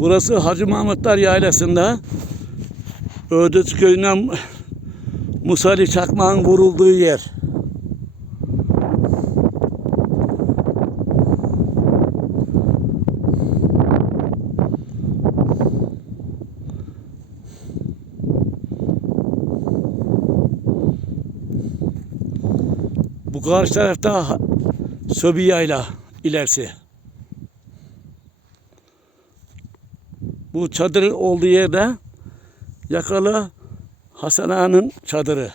Burası Hacı Mahmutlar Yaylası'nda Ödüz köyünden Musali Çakmağ'ın vurulduğu yer. Bu karşı tarafta Söbi Yayla ilerisi. Bu çadır olduğu yerde Yakalı Hasan Ağa'nın çadırı.